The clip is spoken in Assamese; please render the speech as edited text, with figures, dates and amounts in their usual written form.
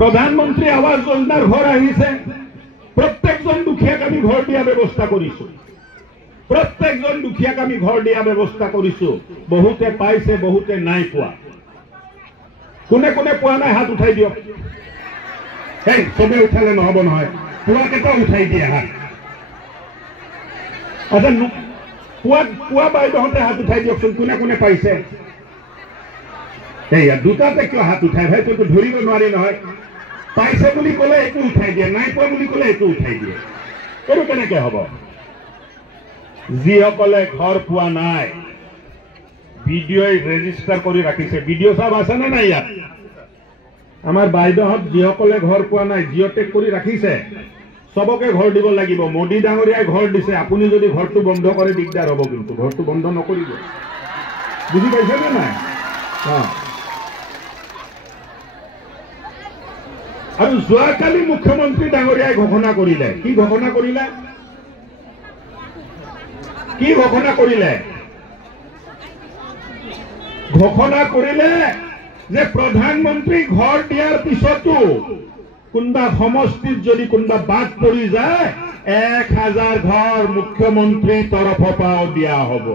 प्रधानमंत्री आवास योजनार घर आहिছে प्रत्येकजन दुखियाक आमी घर दिया व्यवस्था करिছো प्रत्येकजन दुखियाक आमी घर दिया व्यवस्था करिছো बहुते पाइছে बहुते নাই পোৱা कोने कोने পোৱা নাই हाथ उठाई दियक এই সবে উঠালে নহব নহয় পোৱা কেটা উঠাই দিয়া হাত আচ্ছা পোৱা পোৱা বাইদেউহতে হাত উঠাই দিয়কচোন কোনে কোনে পাইছে এই দুটাতে কিয় হাত উঠাই ভাই তো ধৰিব নোৱাৰি নহয় পাইছে বুলি কলে একো উঠাই দিয়ে নাই পোৱা বুলি কলে একো উঠাই দিয়ে এটো কেনেকে হ'ব যিসকলে ঘৰ পোৱা নাই ভিডিও ৰেজিষ্টাৰ কৰি ৰাখিছে ভিডিও সব আছে না নাই ইয়াত আমাৰ বাইদেউহত যিসকলে ঘৰ পোৱা নাই জিঅটেক কৰি ৰাখিছে सबके घर দিব লাগিব মোদি ডাঙৰীয়াই ঘৰ দিছে আপুনি যদি ঘৰটো বন্ধ কৰে দিগদাৰ হ'ব কিন্তু ঘৰটো বন্ধ নকৰিব বুজি পাইছে না নাই আৰু যোৱাকালি মুখ্যমন্ত্ৰী ডাঙৰীয়াই ঘোষণা কৰিলে কি ঘোষণা কৰিলে ঘোষণা কৰিলে যে প্ৰধানমন্ত্ৰী ঘৰ দিয়াৰ পিছতো कुंबा समष्टित जदि कुंबा बात पड़ी जाए 1000 घर मुख्यमंत्री तरफ दिया हब।